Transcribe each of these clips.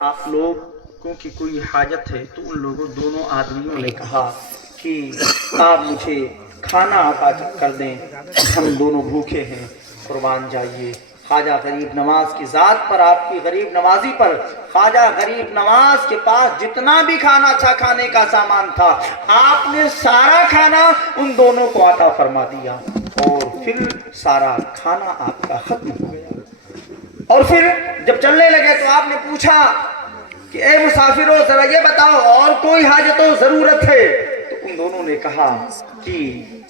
आप लोगों की कोई हाजत है? तो उन लोगों दोनों आदमियों ने कहा कि आप मुझे खाना अता कर दें, हम दोनों भूखे हैं, कुर्बान जाइए। ख्वाजा गरीब नवाज की ज़ात पर, आपकी गरीब नवाजी पर, ख्वाजा गरीब नवाज के पास जितना भी खाना था, खाने का सामान था, आपने सारा खाना उन दोनों को अता फरमा दिया और फिर सारा खाना आपका खत्म हो गया। और फिर जब चलने लगे तो आपने पूछा कि ए मुसाफिरों, जरा ये बताओ और कोई हाजत हो, जरूरत है? तो उन दोनों ने कहा कि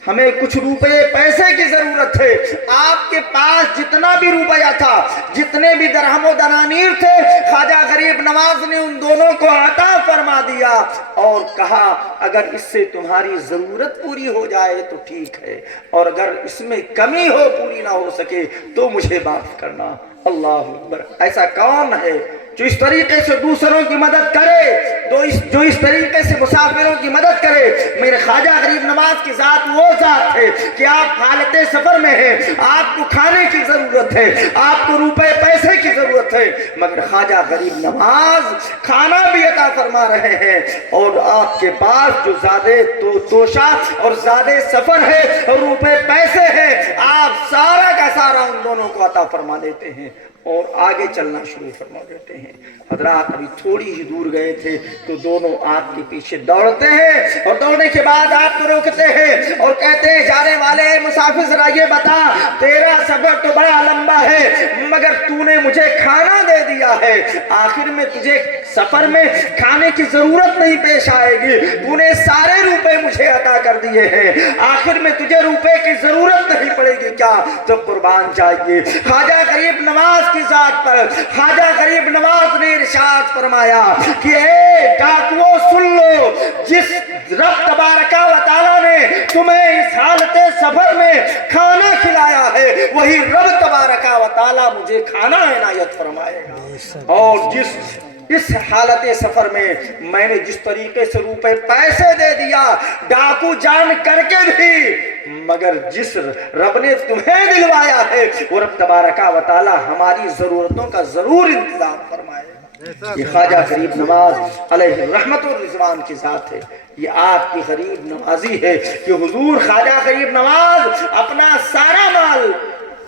हमें कुछ रुपए पैसे की जरूरत है। आपके पास जितना भी रुपया था, जितने भी दरहमो दनानीर थे, ख्वाजा गरीब नवाज ने उन दोनों को अता फरमा दिया और कहा अगर इससे तुम्हारी जरूरत पूरी हो जाए तो ठीक है, और अगर इसमें कमी हो, पूरी ना हो सके तो मुझे माफ करना। अल्लाह अकबर। ऐसा कौन है जो इस तरीके से दूसरों की मदद करे, जो इस तरीके से मुसाफिरों की मदद करे? मेरे ख्वाजा गरीब नवाज की ज़ात वो ज़ात है कि आप हालत सफ़र में हैं, आपको खाने की ज़रूरत है, आपको रुपए पैसे की ज़रूरत है, मगर ख्वाजा गरीब नवाज खाना भी अता फरमा रहे हैं और आपके पास जो ज़्यादा तोशा और ज़्यादा सफ़र है और रुपए पैसे हैं, आप सारा का सारा उन दोनों को अता फरमा देते हैं और आगे चलना शुरू फरमा देते हैं। हजरात अभी थोड़ी ही दूर गए थे तो दोनों आपके पीछे दौड़ते हैं और दौड़ने के बाद आपको रोकते हैं और कहते हैं जाने वाले मुसाफिर, जरा ये बता, तेरा सफर तो बड़ा लंबा है मगर तूने मुझे खाना दे दिया है, आखिर में तुझे सफर में खाने की जरूरत नहीं पेश आएगी, तूने सारे रुपए मुझे अता कर दिए हैं, आखिर में तुझे रुपए की जरूरत नहीं पड़ेगी क्या? तो कुर्बान जाइए। ख्वाजा गरीब नवाज की ज़ात पर ख्वाजा गरीब नवाज ने इरशाद फरमाया कि ए डाकुओं, सुन लो, जिस रब तबारका व तआला ने तुम्हें इस हालत सफर में खाना खिलाया है, वही रब तबारका व तआला मुझे खाना इनायत फरमाएगा। और इस हालत सफर में मैंने जिस तरीके से रुपए पैसे दे दिया, डाकू जान करके भी, मगर जिस रब ने तुम्हें दिलवाया है वो रब तबारका व तआला हमारी जरूरतों का जरूर इंतजाम फरमाएगा। ये ख्वाजा गरीब नवाज अलैहि रहमत व रिजवान की ज़ात है, ये आपकी गरीब नवाजी है कि हुजूर ख्वाजा गरीब नवाज अपना सारा माल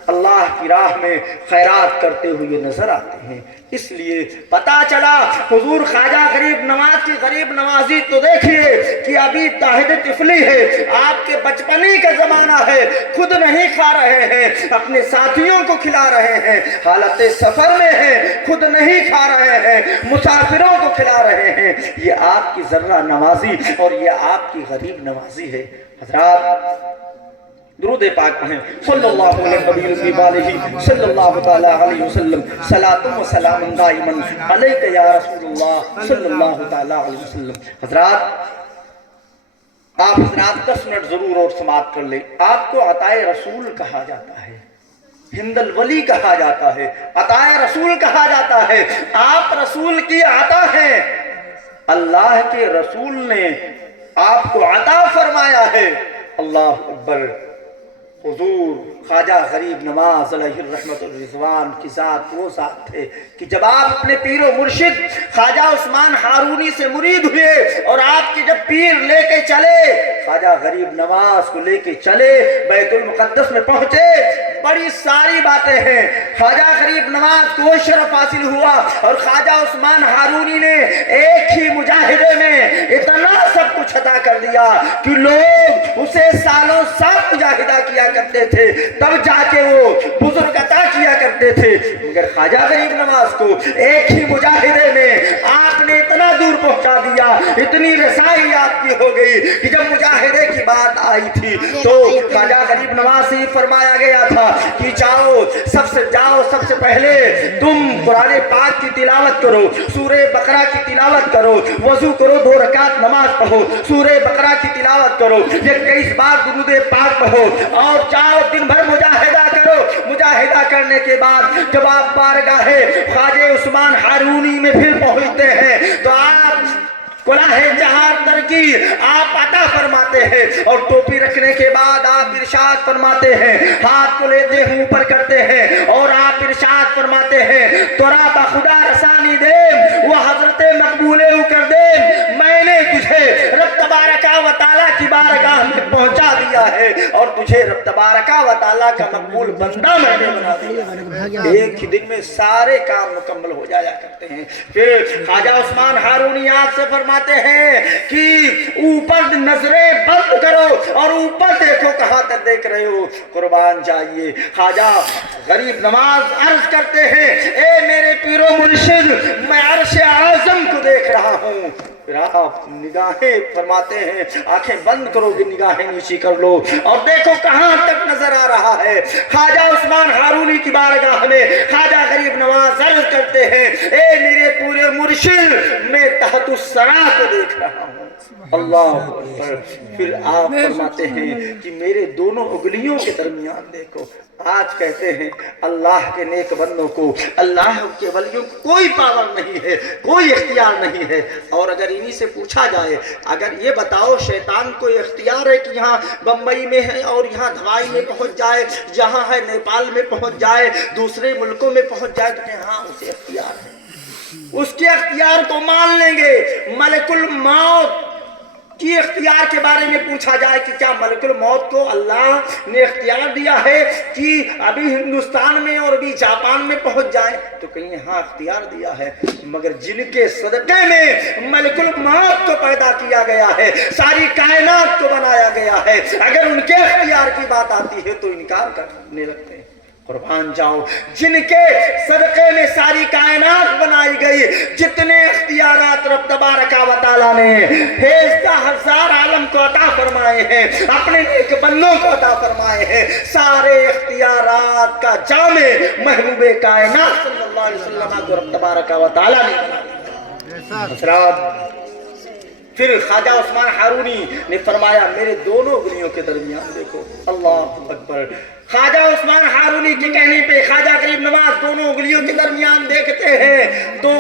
अल्लाह की राह में खैरात करते हुए नजर आते हैं। इसलिए पता चला हुजूर ख्वाजा गरीब नवाज की गरीब नवाजी तो देखिए कि अभी ताहिद तिफली है, आपके बचपनी का जमाना है, खुद नहीं खा रहे हैं, अपने साथियों को खिला रहे हैं, हालत सफर में है, खुद नहीं खा रहे हैं, मुसाफिरों को खिला रहे हैं। ये आपकी जर्रा नवाजी और ये आपकी गरीब नवाजी है। हजरात दुरूद पाक पढ़ें, सल्लल्लाहु अलैहि वसल्लम, सलातुम व सलामुन दाइमन अलैका या रसूलुल्लाह सल्लल्लाहु अलैहि वसल्लम। हजरात आप हजरात 10 मिनट जरूर और समाप्त कर ले। आपको अताए रसूल कहा जाता है, हिंदल वली कहा जाता है, अताए रसूल कहा जाता है। आप रसूल की अता हैं, अल्लाह के रसूल ने आपको अता फरमाया है। अल्लाह अकबर। हुजूर ख्वाजा गरीब नवाज अलैहि रहमत व रिज़वान की ज़ात वो ज़ात थे कि जब आप अपने पीरो मुर्शिद ख्वाजा उस्मान हारूनी से मुरीद हुए और आपके जब पीर लेके चले, ख्वाजा गरीब नवाज को लेके चले, बैतुल मुक़द्दस में पहुंचे, बड़ी सारी बातें हैं। ख्वाजा गरीब नवाज को शरफ हासिल हुआ और ख्वाजा उस्मान हारूनी ने एक ही मुजाहिदे में इतना सब कुछ अता कर दिया कि लोग उसे सालों साल मुजाहिदा किया करते थे, तब जाके वो बुजुर्ग अता किया करते थे। मगर ख्वाजा गरीब नवाज को एक ही मुजाहिदे में आपने इतना दूर पहुंचा दिया, इतनी रसाई आपकी हो गई कि जब मुजाहिदे की बात आई थी तो ख्वाजा गरीब नवाज से फरमाया गया था कि जाओ सबसे पहले तुम कुरान पाक की तिलावत करो, सूरे बकरा की तिलावत करो, वजू करो, 2 रकात नमाज पढ़ो, सूरे बकरा की तिलावत करो, 21 बार दुरूद पाक पढ़ो और जाओ दिन भर मुजाहिदा करो। मुजाहिदा करने के बाद जब आप बारगाहे ख्वाजा उस्मान हारूनी में फिर पहुंचते हैं तो आप कुलाहे जहां तरकी आप अता फरमाते हैं और टोपी रखने के बाद आप इरशाद फरमाते हैं, हाथ को लेते हैं ऊपर करते हैं और आप इरशाद फरमाते हैं तोरा बखुदा रसानी दे वो हजरत मकबूले कर दे, मैंने तुझे रब तबारका व तआला की बारगाह में पहुंचा दिया है और तुझे रब तबारका व तआला का मकबूल बंदा मैंने बना दिया। एक ही दिन में सारे काम मुकम्मल हो जाया करते हैं। फिर ख्वाजा उस्मान हारूनी याद से फरमाते हैं कि ऊपर नजरें बंद करो और ऊपर देखो, कहां तक देख रहे हो, कुर्बान जाइए। ख्वाजा गरीब नवाज अर्ज करते हैं ए मेरे पीरो मुर्शिद, मैं अर्श आज़म को देख रहा हूं। फिर आप निगाहें फरमाते हैं आंखें बंद करो कि निगाहें नीची कर लो और देखो कहां तक नजर आ रहा है। ख्वाजा उस्मान हारूनी की बारगाह में ख्वाजा गरीब नवाज अर्ज करते हैं ए मेरे पूरे मुर्शिद, मैं तहतुस सरा को देख रहा हूं। अल्लाह अकबर। फिर आप फरमाते हैं कि मेरे दोनों उंगलियों के दरमियान देखो। आज कहते हैं अल्लाह के नेक बंदों को, अल्लाह के वलियों को कोई पावर नहीं है, कोई इख्तियार नहीं है। और अगर इन्हीं से पूछा जाए, अगर ये बताओ शैतान को इख्तियार है कि यहाँ बम्बई में है और यहाँ धवाई में पहुँच जाए, जहाँ है नेपाल में पहुँच जाए, दूसरे मुल्कों में पहुँच जाए, तो हाँ उसे इख्तियार है, उसके इख्तियार को मान लेंगे। मलकुल मौत की इख्तियार के बारे में पूछा जाए कि क्या मलकुल मौत को अल्लाह ने इख्तियार दिया है कि अभी हिंदुस्तान में और अभी जापान में पहुंच जाए, तो कहीं हाँ इख्तियार दिया है। मगर जिनके सदक़े में मलकुल मौत को पैदा किया गया है, सारी कायनात को बनाया गया है, अगर उनके इख्तियार की बात आती है तो इनकार करने लगते हैं। कुर्बान जाओ, जिनके सदक़े में सारी कायनात बनाई गई, जितने इख्तियारात रब तबारका व तआला ने 11,000 आलम को अता फरमाए हैं, अपने नेक बंदों को अता फरमाए हैं, सारे इख्तियारात का जामे महबूबे कायनात सल्लल्लाहु अलैहि वसल्लम को रब तबारका व तआला ने बनाया। फिर ख्वाजा उस्मान हारूनी ने फरमाया मेरे दोनों उंगलियों के दरमियान देखो। अल्लाह अकबर। ख्वाजा उस्मान हारूनी के कहने पे ख्वाजा गरीब नवाज दोनों उंगलियों के दरमियान देखते हैं तो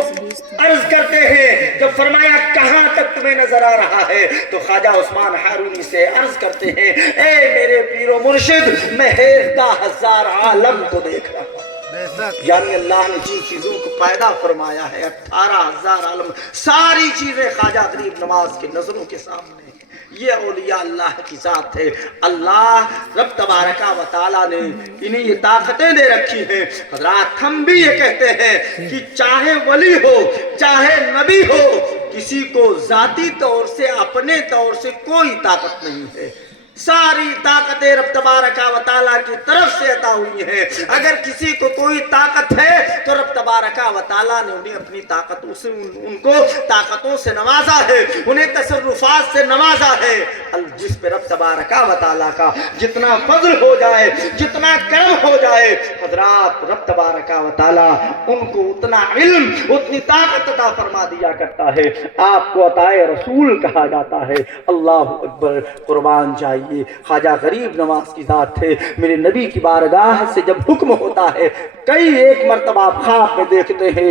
अर्ज करते हैं, जब फरमाया कहां तक तुम्हें नजर आ रहा है, तो ख्वाजा उस्मान हारूनी से अर्ज करते हैं ए मेरे पीरो मुर्शिद, मैं 11,000 आलम को देख रहा हूं। यानी अल्लाह ने जिन चीजों को पैदा फरमाया है 18,000 आलम, सारी चीजें ख्वाजा गरीब नवाज के नजरों के सामने। ये औलिया अल्लाह की जात है। अल्लाह रब तबारका व तआला ने इन्हें ये ताकतें दे रखी हैं। हज़रात हम भी ये कहते हैं कि चाहे वली हो चाहे नबी हो, किसी को जाती तौर से अपने तौर से कोई ताकत नहीं है, सारी ताकतें रब तबारका व तआला की तरफ से अता हुई है। अगर किसी को कोई ताकत है तो रब तबारका व तआला ने उन्हें अपनी ताकतों से उनको ताकतों से नवाजा है, उन्हें तसर्रुफात से नवाजा है। जिस पे रब तबारका व तआला का जितना फजल हो जाए, जितना करम हो जाए, हजरात रब तबारका व तआला उनको उतना इल्म उतनी ताकत अता फरमा दिया करता है। आपको अताए रसूल कहा जाता है। अल्लाह अकबर। कुर्बान जाइए। ख्वाजा गरीब नवाज की जात थे। मेरे नबी की बारगाह से जब हुक्म होता है, कई एक मर्तबा आप ख्वाब में देखते हैं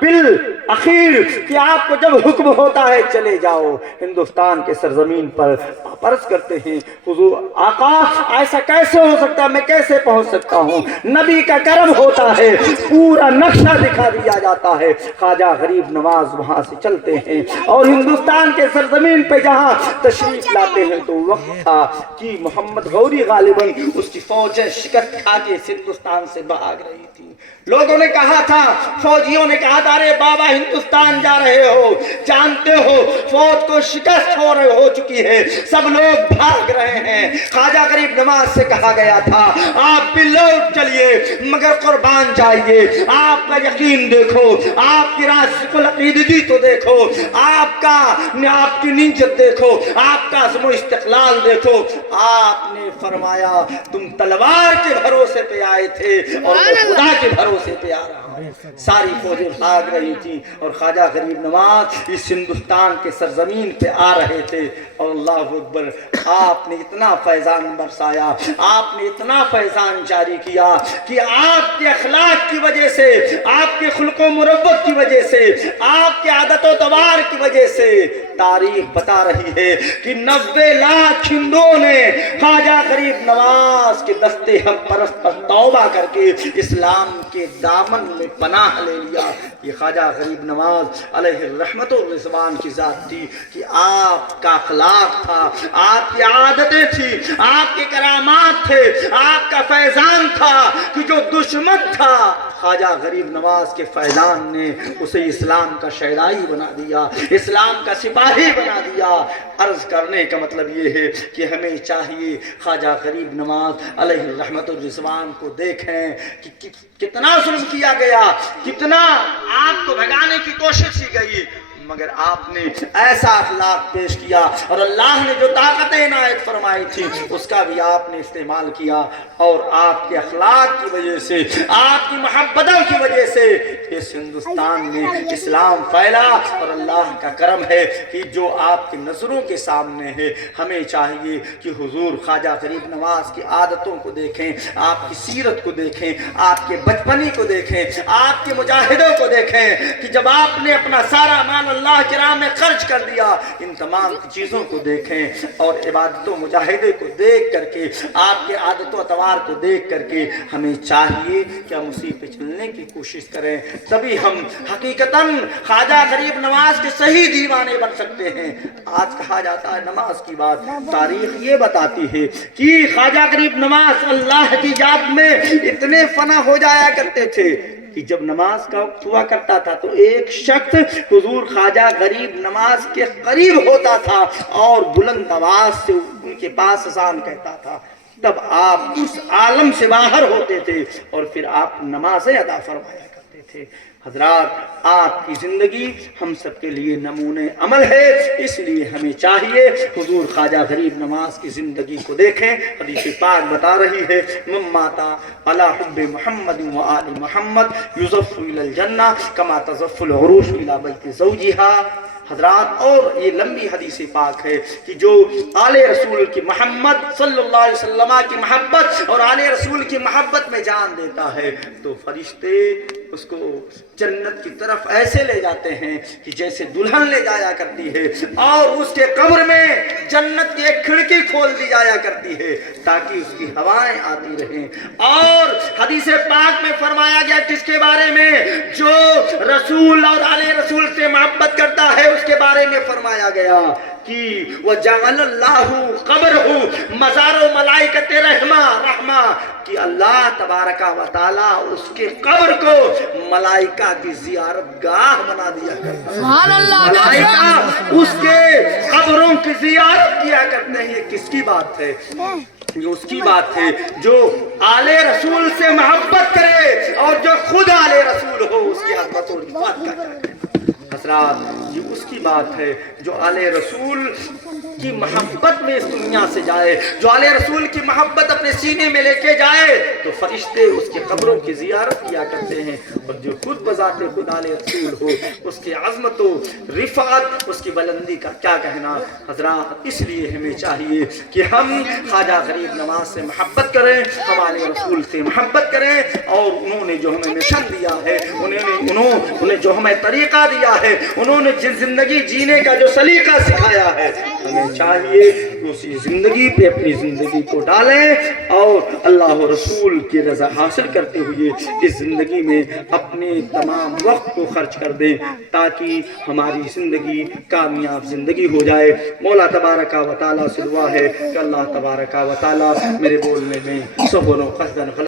बिल अखीर कि आपको जब हुक्म होता है चले जाओ हिंदुस्तान के सरजमीन पर, आप अर्ज करते हैं हुजूर आका ऐसा कैसे हो सकता, मैं कैसे पहुंच सकता हूं। नबी का करम होता है, पूरा नक्शा दिखा दिया जाता है। ख्वाजा गरीब नवाज वहां से चलते हैं और हिंदुस्तान के सरजमीन पे जहां तशरीफ लाते हैं तो वक्त था कि मोहम्मद गौरी गालिबन उसकी फौजें शिकस्त खा के हिंदुस्तान से भाग रही थी। लोगों ने कहा था, फौजियों ने कहा था अरे बाबा हिंदुस्तान जा रहे हो, जानते हो फौज को शिकस्त हो चुकी है, सब लोग भाग रहे हैं। ख्वाजा गरीब नवाज से कहा गया था आप भी लौट चलिए, मगर कुर्बान जाइए, आपका यकीन देखो, आपकी रासिकुल अकीदगी तो देखो, आपकी नीयत देखो, आपका अज़्म इस्तिक़लाल देखो। आपने फरमाया तुम तलवार के भरोसे पे आए थे और मैं खुदा के भरोसे पे आ रहा हूं। सारी फौजें भाग रही थी और ख्वाजा गरीब नवाज इस हिंदुस्तान के सरजमीन पे आ रहे थे। और अल्लाह अकबर, आपने इतना फैजान बरसाया, आपने इतना फैजान जारी किया कि आपके अखलाक की वजह से, आपके खुल्को मुरब्बत की वजह से, आपके आदत व तवार की वजह से تاریخ بتا رہی ہے کہ 90 لاکھ ہندوؤں نے خواجہ غریب نواز کے دستے حق پرست پر توبہ کر کے اسلام کے دامن میں پناہ لے لیا۔ یہ خواجہ غریب نواز علیہ الرحمت و رضوان کی ذات تھی کہ آپ کا اخلاق تھا، آپ کی عادتیں تھی، آپ کے کرامات تھے، آپ کا فیضان تھا کہ جو دشمن تھا خواجہ غریب نواز کے فیضان نے اسے اسلام کا شہدائی بنا دیا، اسلام کا سپاہی بنا دیا۔ عرض کرنے کا مطلب یہ ہے کہ ہمیں چاہیے خواجہ غریب نواز علیہ الرحمت الرضوان کو دیکھیں کہ کتنا ظلم کیا گیا، کتنا آپ کو بھگانے کی کوشش کی گئی، مگر آپ نے ایسا اخلاق پیش کیا اور اللہ نے جو طاقت عنایت فرمائی تھی اس کا بھی آپ نے استعمال کیا، اور آپ کے اخلاق کی وجہ سے، آپ کی محبتوں کی وجہ سے اس ہندوستان میں اسلام پھیلا۔ اور اللہ کا کرم ہے کہ جو آپ کی نظروں کے سامنے ہے، ہمیں چاہیے کہ حضور خواجہ غریب نواز کی عادتوں کو دیکھیں، آپ کی سیرت کو دیکھیں، آپ کے بچپنی کو دیکھیں، آپ کے مجاہدوں کو دیکھیں کہ جب آپ نے اپنا سارا مال اللہ کی راہ میں خرچ کر دیا، ان تمام چیزوں کو دیکھیں اور عبادتوں مجاہدے کو دیکھ کر کے، آپ کے عادت و اطوار کو دیکھ کر کے ہمیں چاہیے کہ ہم اسی پہ چلنے کی کوشش کریں، تبھی ہم حقیقتاً خواجہ غریب نواز کے صحیح دیوانے بن سکتے ہیں۔ آج کہا جاتا ہے نماز کی بات، تاریخ یہ بتاتی ہے کہ خواجہ غریب نواز اللہ کی یاد میں اتنے فنا ہو جایا کرتے تھے کہ جب نماز کا وقت ہوا کرتا تھا تو ایک شخص حضور خواجہ غریب نواز کے قریب ہوتا تھا اور بلند آواز سے ان کے پاس اذان کہتا تھا، تب آپ اس عالم سے باہر ہوتے تھے اور پھر آپ نمازیں ادا فرمایا کرتے تھے۔ حضرات، آپ کی زندگی ہم سب کے لیے نمونے عمل ہے، اس لیے ہمیں چاہیے حضور خواجہ غریب نواز کی زندگی کو دیکھیں۔ حدیث پاک بتا رہی ہے من مات علی حب محمد و آل محمد یزف الی الجنہ کما تزف العروش الی بیت زوجہا۔ حضرات، اور یہ لمبی حدیث پاک ہے کہ جو آل رسول کی محمد صلی اللہ علیہ وسلم کی محبت اور آل رسول کی محبت میں جان دیتا ہے تو فرشتے اس کو جنت کی طرف ایسے لے جاتے ہیں کہ جیسے دلہن لے جایا کرتی ہے، اور اس کے قبر میں جنت کی ایک کھڑکی کھول دی جایا کرتی ہے تاکہ اس کی ہوائیں آتی رہیں۔ اور حدیث پاک میں فرمایا گیا کس کے بارے میں؟ جو رسول اور آل رسول سے محبت کرتا ہے اس کے بارے میں فرمایا گیا کہ وَجَعَلَ اللَّهُ قَبْرَهُ مَزَارُ مَلَائِكَةِ رَحْمَةً، کہ اللہ تبارک و تعالیٰ اس کے قبر کو ملائکہ کی زیارت گاہ بنا دیا کرتا ہے۔ ملائکہ اس کے قبروں کی زیارت کیا کرتے ہیں۔ یہ کس کی بات ہے؟ یہ اس کی بات ہے جو آل رسول سے محبت کرے اور جو خود آل رسول ہو، اس کی عظمت و رفعت کا کیا کہنا۔ حضرات، یہ اس کی بات ہے جو آل رسول کی محبت میں اس دنیا سے جائے، جو آل رسول کی محبت اپنے سینے میں لے کے جائے تو فرشتے اس کے قبروں کی زیارت کیا کرتے ہیں، اور جو خود بذات خود آل رسول ہو اس کی عظمت و رفعت، اس کی بلندی کا کیا کہنا۔ حضرات، اس لیے ہمیں چاہیے کہ ہم خواجہ غریب نواز سے محبت کریں، ہم آل رسول سے محبت کریں، اور انہوں نے جو ہمیں مشن دیا ہے، انہیں جو ہمیں طریقہ دیا ہے، انہوں نے جن زندگی جینے کا جو سلیقہ سکھایا ہے، ہمیں چاہیے کہ اسی زندگی پہ اپنی زندگی کو ڈالیں اور اللہ و رسول کی رضا حاصل کرتے ہوئے اس زندگی میں اپنے تمام وقت کو خرچ کر دیں تاکہ ہماری زندگی کامیاب زندگی ہو جائے۔ مولا تبارک و تعالیٰ سے دعا ہے کہ اللہ تبارک و تعالیٰ میرے بولنے میں صبر و قصد